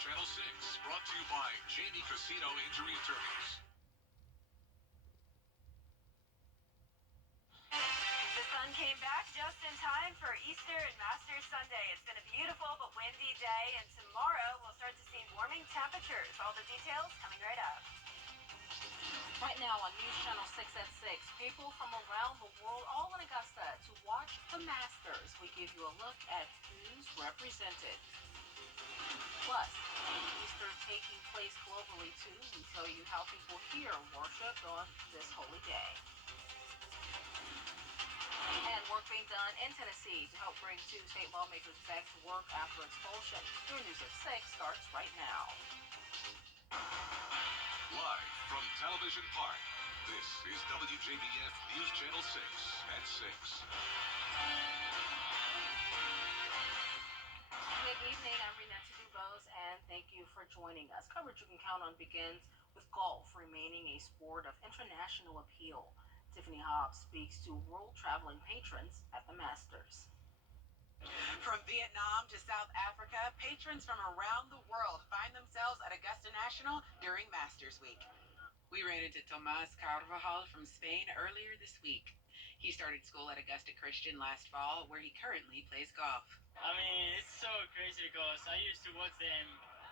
Channel 6, brought to you by Jamie Casino Injury Attorneys. The sun came back just in time for Easter and Masters Sunday. It's been a beautiful but windy day, and tomorrow we'll start to see warming temperatures. All the details coming right up. Right now on News Channel 6 at 6, people from around the world, all in Augusta, to watch the Masters. We give you a look at who's represented. Plus, Easter taking place globally too. We tell you how people here worshiped on this holy day. And work being done in Tennessee to help bring 2 state lawmakers back to work after expulsion. Your News at 6 starts right now. Live from Television Park, this is WJBF News Channel 6 at 6. Good evening, I'm Renetta Dubose, and thank you for joining us. Coverage you can count on begins with golf remaining a sport of international appeal. Tiffany Hobbs speaks to world traveling patrons at the Masters. From Vietnam to South Africa, patrons from around the world find themselves at Augusta National during Masters Week. We ran into Tomás Carvajal from Spain earlier this week. He started school at Augusta Christian last fall, where he currently plays golf. I mean, it's so crazy because I used to watch them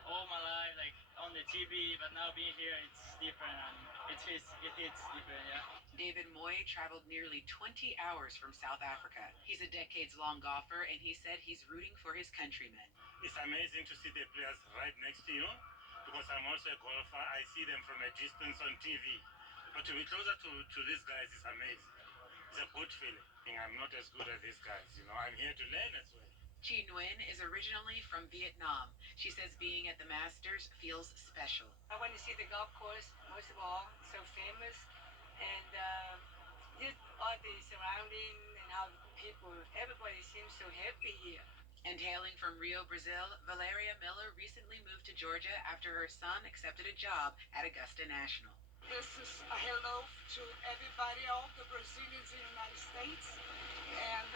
all my life, like on the TV, but now being here, it's different, and it hits different, yeah. David Moy traveled nearly 20 hours from South Africa. He's a decades-long golfer, and he said he's rooting for his countrymen. It's amazing to see the players right next to you, because I'm also a golfer. I see them from a distance on TV. But to be closer to these guys is amazing. It's a good feeling. I'm not as good as these guys, I'm here to learn as well. Chi Nguyen is originally from Vietnam. She says being at the Masters feels special. I want to see the golf course, most of all, so famous, and just all the surrounding and how everybody seems so happy here. And hailing from Rio, Brazil, Valeria Miller recently moved to Georgia after her son accepted a job at Augusta National. This is a hello to everybody, all the Brazilians in the United States, and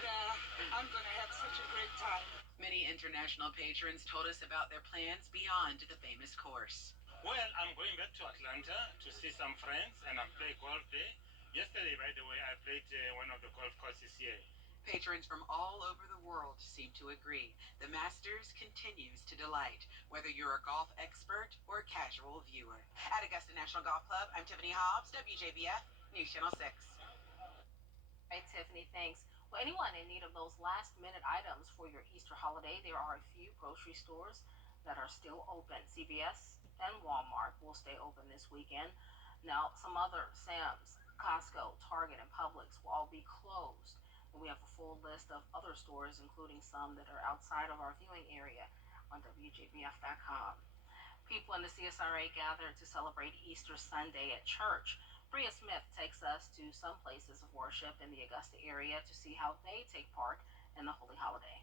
I'm going to have such a great time. Many international patrons told us about their plans beyond the famous course. Well, I'm going back to Atlanta to see some friends, and I play golf there. Yesterday, by the way, I played one of the golf courses here. Patrons from all over the world seem to agree. The Masters continues to delight, whether you're a golf expert or a casual viewer. At Augusta National Golf Club, I'm Tiffany Hobbs, WJBF, News Channel 6. Hey, Tiffany, thanks. Well, anyone in need of those last-minute items for your Easter holiday, there are a few grocery stores that are still open. CVS and Walmart will stay open this weekend. Now, some other Sam's, Costco, Target, and Publix will all be closed. And we have a full list of other stores, including some that are outside of our viewing area on WJBF.com. People in the CSRA gathered to celebrate Easter Sunday at church. Bria Smith takes us to some places of worship in the Augusta area to see how they take part in the holy holiday.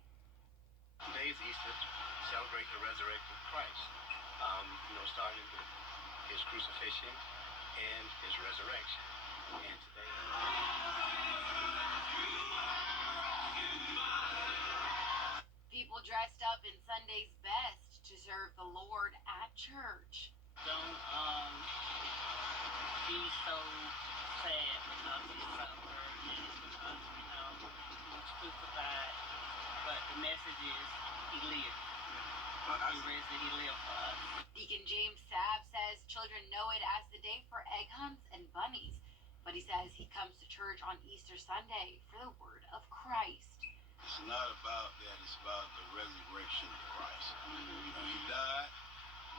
Today is Easter, celebrating the resurrection of Christ. Starting with his crucifixion and his resurrection. And today, people dressed up in Sunday's best to serve the Lord at church. Don't be so sad because he's suffered, because he was crucified, but the message is he lived. He risen, he lived for us. Deacon James Sabb says children know it as the day for egg hunts and bunnies, but he says he comes to church on Easter Sunday for the word of Christ. It's not about that, it's about the resurrection of Christ. He died,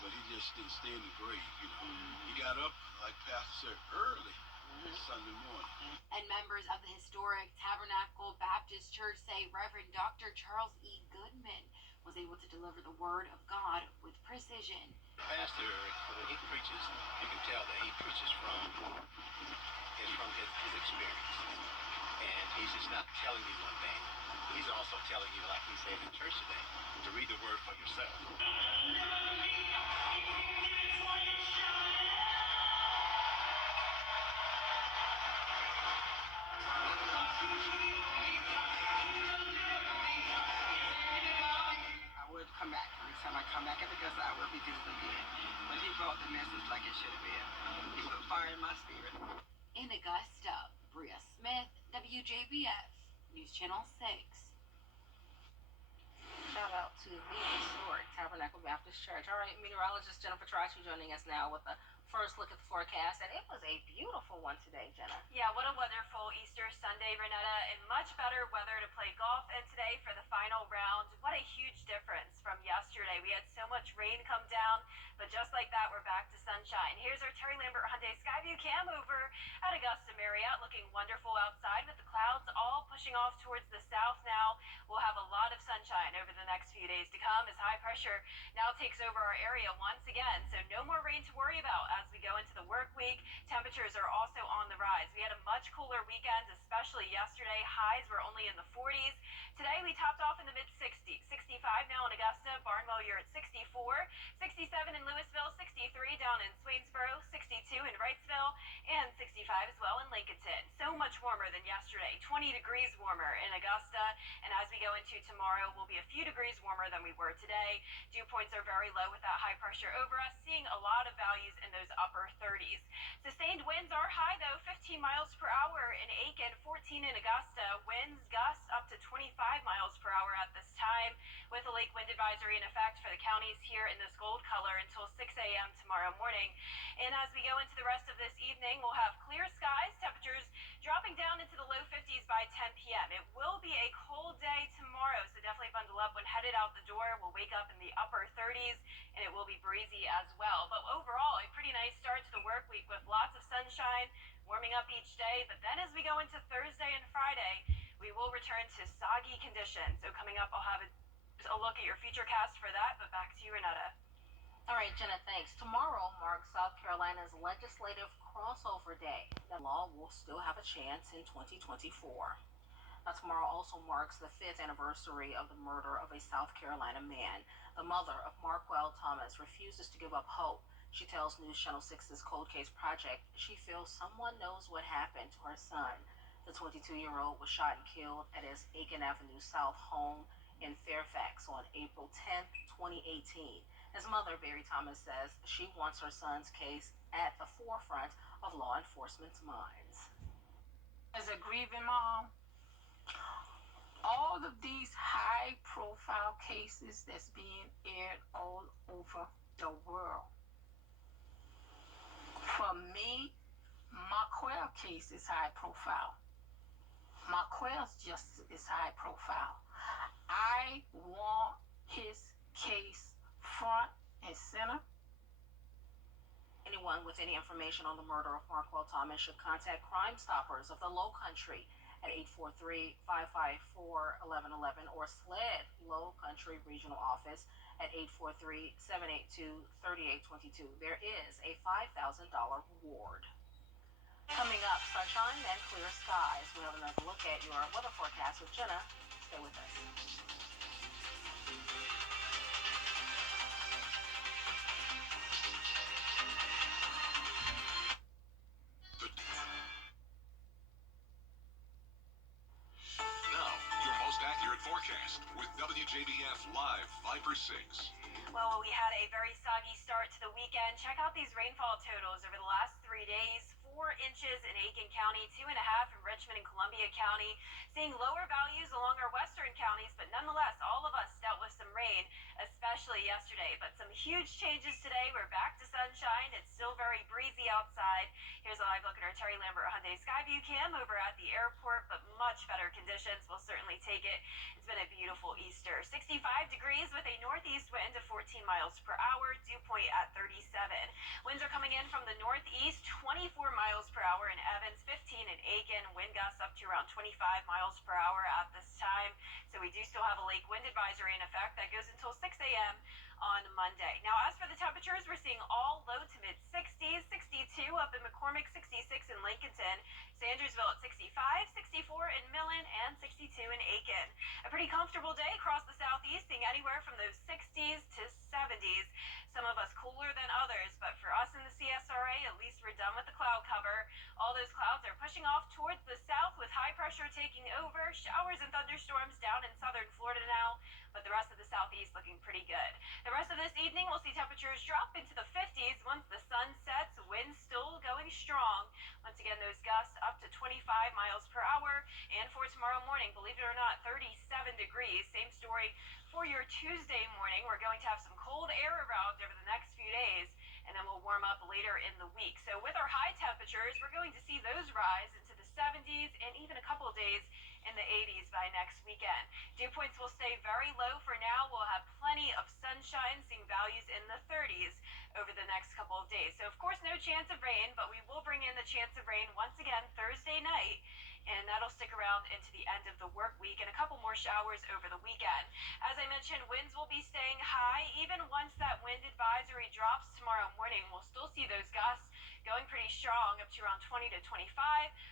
but he just didn't stay in the grave, He got up, like Pastor said, early Sunday morning. And members of the historic Tabernacle Baptist Church say Reverend Dr. Charles E. Goodman was able to deliver the word of God with precision. Pastor, when he preaches, you can tell that he preaches from his experience. And he's just not telling you one thing, but he's also telling you, like he said in church today, to read the word for yourself. I would come back every time I come back at Augusta, I will be visiting again. But he brought the message like it should have been. He put fire in my spirit. In Augusta, Bria Smith, WJBF, News Channel 6. Shout out to the historic Tabernacle Baptist Church. All right, meteorologist Jennifer Tracy joining us now with the first look at the forecast, and it was a beautiful one today, Jenna. Yeah, what a wonderful Easter Sunday, Renetta, and much better weather to play golf in today for the final round. What a huge difference from yesterday. We had so much rain come down, but just like that, we're back to sunshine. Here's our Terry Lambert Hyundai Skyview cam over at Augusta Marriott, looking wonderful outside with the clouds all pushing off towards the south now. We'll have a lot of sunshine over the next few days to come as high pressure now takes over our area once again, so no more rain to worry about as we go into the work week. Temperatures are also on the rise. We had a much cooler weekend, especially yesterday. Highs were only in the 40s. Today we topped off in the mid-60s. 65 now in Augusta. Barnwell, you're at 64. 67 in Louisville. 63 down in Swainsboro. 62 in Wrightsville. And 65 as well in Lincolnton. So much warmer than yesterday. 20 degrees warmer in Augusta. And as we go into tomorrow, we'll be a few degrees warmer than we were today. Dew points are very low with that high pressure over us, seeing a lot of values in those upper 30s. Sustained winds are high, though, 15 miles per hour in Aiken, 14 in Augusta. Winds gusts up to 25 miles per hour at this time, with a lake wind advisory in effect for the counties here in this gold color until 6 a.m. tomorrow morning. And as we go into the rest of this evening, we'll have clear skies, temperatures dropping down into the low 50s by 10 p.m. It will be a cold day tomorrow, so definitely bundle up when headed out the door. We'll wake up in the upper 30s, and it will be breezy as well. But overall, a pretty nice start to the work week with lots of sunshine, warming up each day. But then as we go into Thursday and Friday, we will return to soggy conditions. So coming up, I'll have a look at your futurecast for that. But back to you, Renetta. All right, Jenna, thanks. Tomorrow marks South Carolina's legislative crossover day. The law will still have a chance in 2024. Now, tomorrow also marks the 5th anniversary of the murder of a South Carolina man. The mother of Marquel Thomas refuses to give up hope. She tells News Channel 6's Cold Case Project she feels someone knows what happened to her son. The 22-year-old was shot and killed at his Aiken Avenue South home in Fairfax on April 10, 2018. His mother, Barry Thomas, says she wants her son's case at the forefront of law enforcement's minds. As a grieving mom, all of these high-profile cases that's being aired all over the world. For me, Marquel case is high-profile. Marquel's justice is high-profile. I want his case front and center. Anyone with any information on the murder of Marquel Thomas should contact Crime Stoppers of the Low Country at 843-554-1111 or SLED Low Country Regional Office at 843-782-3822. There is a $5,000 reward. Coming up, sunshine and clear skies. We have another look at your weather forecast with Jenna. Stay with us. Now, your most accurate forecast with WJBF Live Viper 6. Well, we had a very soggy start to the weekend. Check out these rainfall totals over the last 3 days. 4 inches in Aiken County, 2.5 in Richmond and Columbia County. Seeing lower values along our western counties, but nonetheless, all of us dealt with some rain, especially yesterday. But some huge changes today. We're back to sunshine. It's still very breezy outside. Here's a live look at our Terry Lambert Hyundai Skyview cam over at the airport, but much better conditions. We'll certainly take it. It's been a beautiful Easter. 65 degrees with a northeast wind of 14 miles per hour. Dew point at 37. Winds are coming in from the northeast, 24 miles per hour in Evans, 15 in Aiken. Wind gusts up to around 25 miles per hour at this time. So we do still have a lake wind advisory in effect that goes until 6 a.m. on Monday. Now, as for the temperatures, we're seeing all low to mid 60s, 62 up in McCormick, 66 in Lincolnton, Sandersville at 65, 64 in Millen, and 62 in Aiken. A pretty comfortable day across the southeast, seeing anywhere from those 60s to 70s. Some of us cooler than others, but for us in the CSRA, at least we're done with the cloud cover. All those clouds are pushing off towards the south with high pressure taking over. Showers and thunderstorms down in southern Florida now, but the rest of the southeast looking pretty good. The rest of this evening, we'll see temperatures drop into the 50s once the sun sets. Winds still going strong. Once again, those gusts up to 25 miles per hour. And for tomorrow morning, believe it or not, 37 degrees. Same story for your Tuesday morning. We're going to have some cold air around over the next few days, and then we'll warm up later in the week. So with our high temperatures, we're going to see those rise into the 70s and even a couple of days in the 80s by next weekend. Dew points will stay very low for now. We'll have plenty of sunshine, seeing values in the 30s over the next couple of days. So of course, no chance of rain, but we will bring in the chance of rain once again Thursday night, and that'll stick around into the end of the work week and a couple more showers over the weekend. As I mentioned, winds will be staying high. Even once that wind advisory drops tomorrow morning, we'll still see those gusts going pretty strong up to around 20 to 25.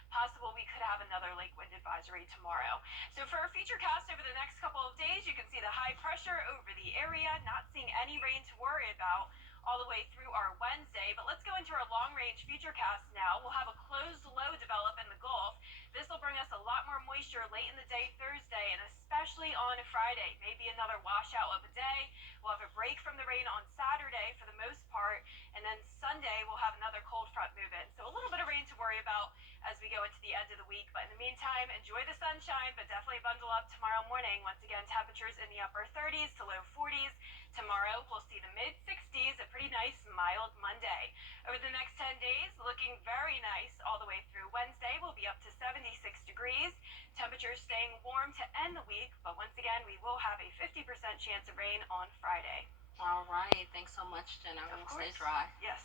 Possible we could have another lake wind advisory tomorrow. So for our future cast over the next couple of days, you can see the high pressure over the area, not seeing any rain to worry about all the way through our Wednesday. But let's go into our long-range future cast now. We'll have a closed low develop in the Gulf. This will bring us a lot more moisture late in the day Thursday, and especially on Friday. Maybe another washout of a day. We'll have a break from the rain on Saturday for the most part, and then Sunday we'll have another cold front move in. So a little bit of rain to worry about as we go into the end of the week. But in the meantime, enjoy the sunshine, but definitely bundle up tomorrow morning. Once again, temperatures in the upper 30s to low 40s. Tomorrow we'll see the mid 60s, a pretty nice mild Monday. Over the next 10 days, looking very nice all the way through Wednesday. We'll be up to 76 degrees. Temperatures staying warm to end the week, but once again, we will have a 50% chance of rain on Friday. All right. Thanks so much, Jenna. Of We'll course. stay dry. Yes.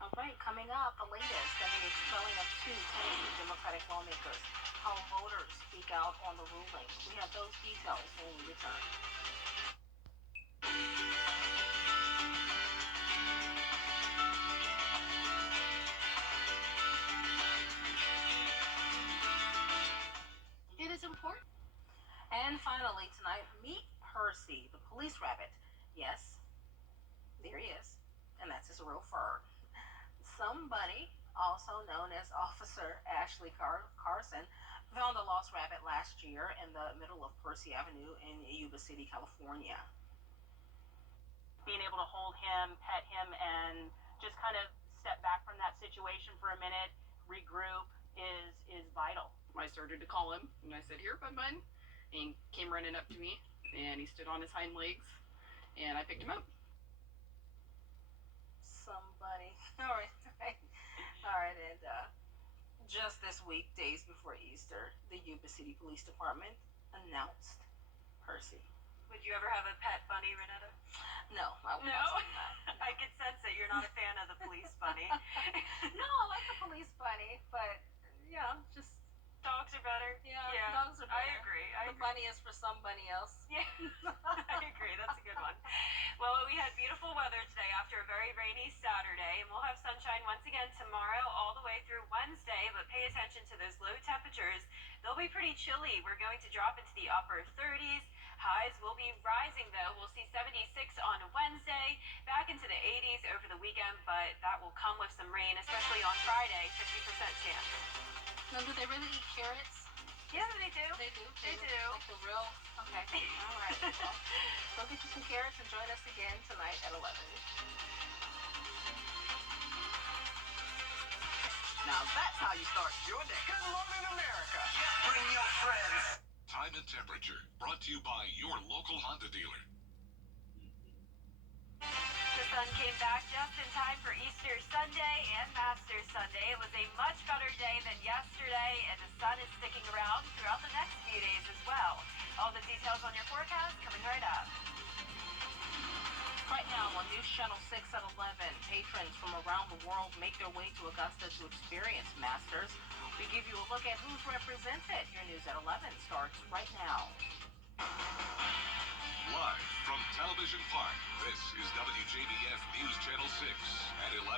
All right. Coming up, the latest and the expelling of two Tennessee Democratic lawmakers. How voters speak out on the ruling. We have those details when we return. It is important. And finally tonight, meet Percy, the police rabbit. Yes, there he is. And that's his real fur. Somebody, also known as Officer Ashley Carson, found a lost rabbit last year in the middle of Percy Avenue in Yuba City, California. Being able to hold him, pet him, and just kind of step back from that situation for a minute, regroup is vital. I started to call him, and I said, "Here, bud." And he came running up to me, and he stood on his hind legs, and I picked him up. Somebody. All right. And just this week, days before Easter, the Yuba City Police Department announced Percy. Would you ever have a pet bunny, Renetta? No, I would No? not. I could sense that you're not a fan of the police bunny. No, I like the police bunny, but just Dogs are better. yeah, dogs are better. I agree. The bunny is for somebody else. Yeah, I agree. That's a good one. Well, we had beautiful weather today after a very rainy Saturday, and we'll have sunshine once again tomorrow all the way through Wednesday, but pay attention to those low temperatures. They'll be pretty chilly. We're going to drop into the upper 30s. Highs will be rising, though. We'll see 76 on Wednesday, back into the 80s over the weekend, but that will come with some rain, especially on Friday, 50% chance. Now, do they really eat carrots? Yeah, they do. They do. They do. Like the real. Okay. All right. Well, go get you some carrots and join us again tonight at 11. Now that's how you start your day. Good morning, America. Bring your friends. Time and temperature brought to you by your local Honda dealer. The sun came back just in time for Easter Sunday and Masters Sunday. It was a much better day than yesterday, and the sun is sticking around throughout the next few days as well. All the details on your forecast coming right up. Right now on News Channel 6 at 11, patrons from around the world make their way to Augusta to experience Masters. We give you a look at who's represented. Your News at 11 starts right now. Live from Television Park, this is WJBF News Channel 6 at 11.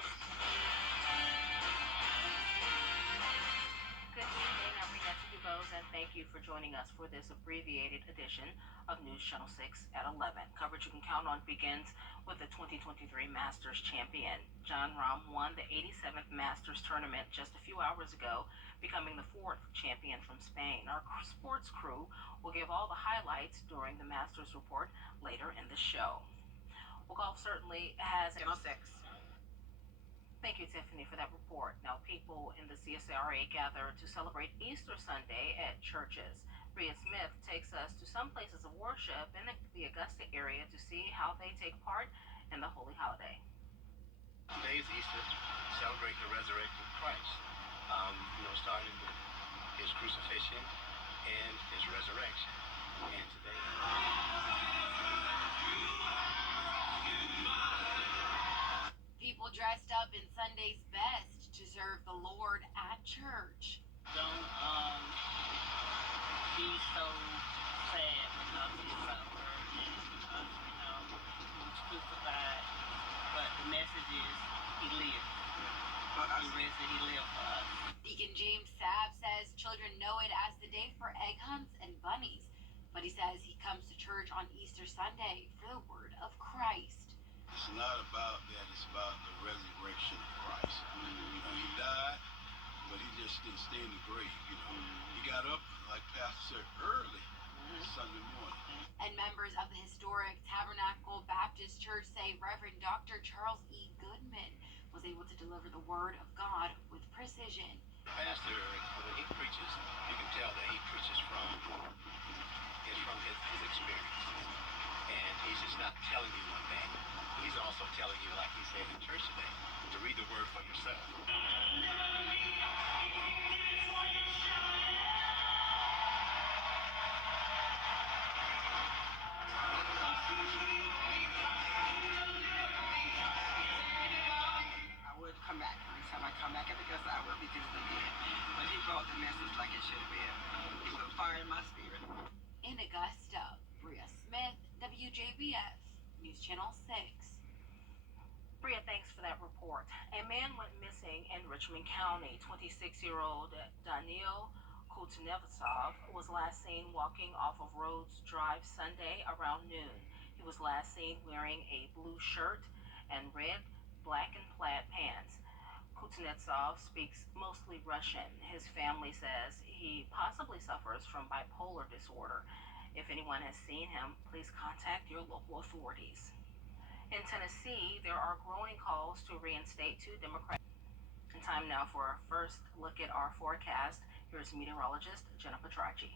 Good evening, I'm Renetta Dubose, and thank you for joining us for this abbreviated edition of News Channel 6 at 11. Coverage you can count on begins with the 2023 Masters champion. Jon Rahm won the 87th Masters tournament just a few hours ago, becoming the 4th champion from Spain. Our sports crew will give all the highlights during the Masters report later in the show. Well, golf certainly has. Channel 6. Thank you, Tiffany, for that report. Now, people in the CSRA gather to celebrate Easter Sunday at churches. Bria Smith takes us to some places of worship in the Augusta area to see how they take part in the holy holiday. Today is Easter, celebrating the resurrected Christ. Starting with his crucifixion and his resurrection. And today. People dressed up in Sunday's best to serve the Lord at church. Don't be so sad because he suffered and because, he was crucified. But the message is he lived. He rested, he lived for us. Deacon James Sabb says children know it as the day for egg hunts and bunnies, but he says he comes to church on Easter Sunday for the word of Christ. It's not about that. It's about the resurrection of Christ. He died, but he just didn't stay in the grave. He got up, like Pastor said, early Sunday morning. And members of the historic Tabernacle Baptist Church say Reverend Dr. Charles E. Goodman was able to deliver the word of God with precision. Pastor, when he preaches, you can tell that he preaches from his experience. And he's just not telling you one thing. He's also telling you, like he said in church today, to read the word for yourself. I would come back. Next time I come back at the Augusta, I will be visiting again. But he brought the message like it should have been. He put fire in my spirit. In Augusta, Bria Smith, WJBF, News Channel 6. Bria, thanks for that report. A man went missing in Richmond County. 26-year-old Daniil Kuznetsov was last seen walking off of Rhodes Drive Sunday around noon. He was last seen wearing a blue shirt and red, black, and plaid pants. Kuznetsov speaks mostly Russian. His family says he possibly suffers from bipolar disorder. If anyone has seen him, please contact your local authorities. In Tennessee, there are growing calls to reinstate two Democrats. Time now for our first look at our forecast. Here's meteorologist Jenna Petracci.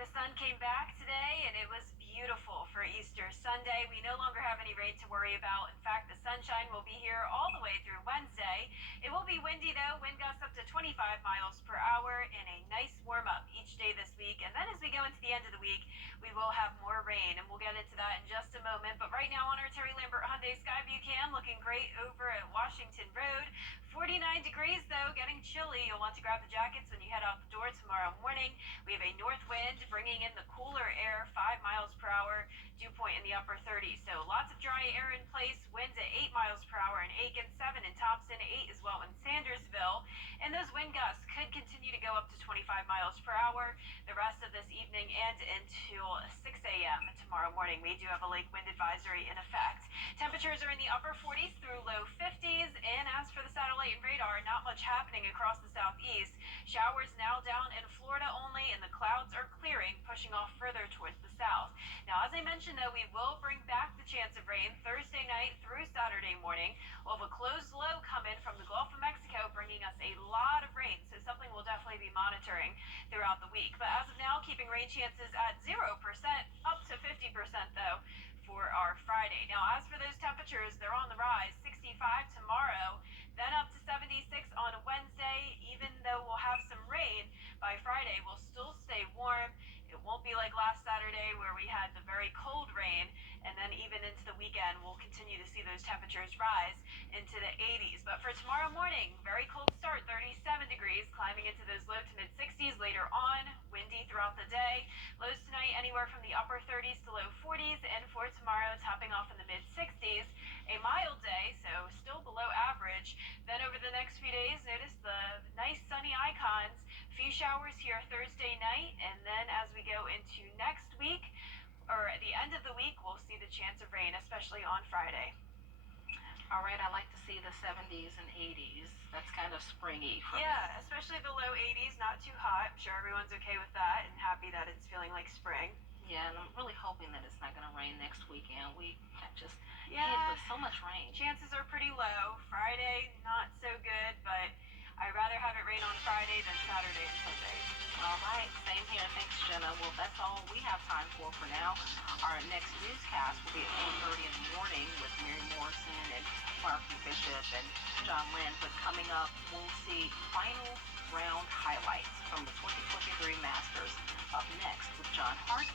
The sun came back today and it was beautiful for Easter Sunday. We no longer have any rain to worry about. In fact, the sunshine will be here all the way through Wednesday. It will be windy though, wind gusts up to 25 miles per hour and a nice warm up each day this week. And then as we go into the end of the week, we will have more rain and we'll get into that in just a moment. But right now on our Terry Lambert Hyundai Skyview cam, looking great over at Washington Road. 49 degrees though, getting chilly. You'll want to grab the jackets when you head out the door tomorrow morning. We have a north wind bringing in the cooler air, 5 miles per hour, dew point in the upper 30s. So lots of dry air in place, winds at 8 miles per hour in Aiken, 7 in Thompson, 8 as well in Sandersville. And those wind gusts could continue to go up to 25 miles per hour the rest of this evening and until 6 a.m. tomorrow morning. We do have a lake wind advisory in effect. Temperatures are in the upper 40s through low 50s. And as for the satellite and radar, not much happening across the southeast. Showers now down in Florida only, and the clouds are clearing, pushing off further towards the south. Now, as I mentioned, though, we will bring back the chance of rain Thursday night through Saturday morning. We'll have a closed low come in from the Gulf of Mexico, bringing us a lot of rain, so something we'll definitely be monitoring throughout the week. But as of now, keeping rain chances at 0%, up to 50% though, for our Friday. Now, as for those temperatures, they're on the rise. 65 tomorrow, then up to 76 on Wednesday. Even though we'll have some rain, by Friday we'll still stay warm. It won't be like last Saturday where we had the very cold rain, and then even into the weekend we'll continue to see those temperatures rise into the 80s. But for tomorrow morning, very cold start, 37 degrees, climbing into those low to mid 60s later on. Windy throughout the day. Lows tonight anywhere from the upper 30s to low 40s, and for tomorrow topping off in the mid 60s. A mild day, so still below average. Then over the next few days, notice the nice sunny icons. Few showers here Thursday night, and then as we go into next week, or at the end of the week, we'll see the chance of rain, especially on Friday. All right, I like to see the 70s and 80s. That's kind of springy. Yeah, especially the low 80s, not too hot. I'm sure everyone's okay with that and happy that it's feeling like spring. Yeah, and I'm really hoping that it's not going to rain next weekend. We got just hit Yeah, with so much rain. chances are pretty low. Friday, not so good, but I'd rather have it rain on Friday than Saturday and Sunday. All right, same here. Thanks, Jenna. Well, that's all we have time for now. Our next newscast will be at 4:30 in the morning with Mary Morrison and Mark Bishop and John Lynn. But coming up, we'll see final round highlights from the 2023 Masters. Up next with John Hart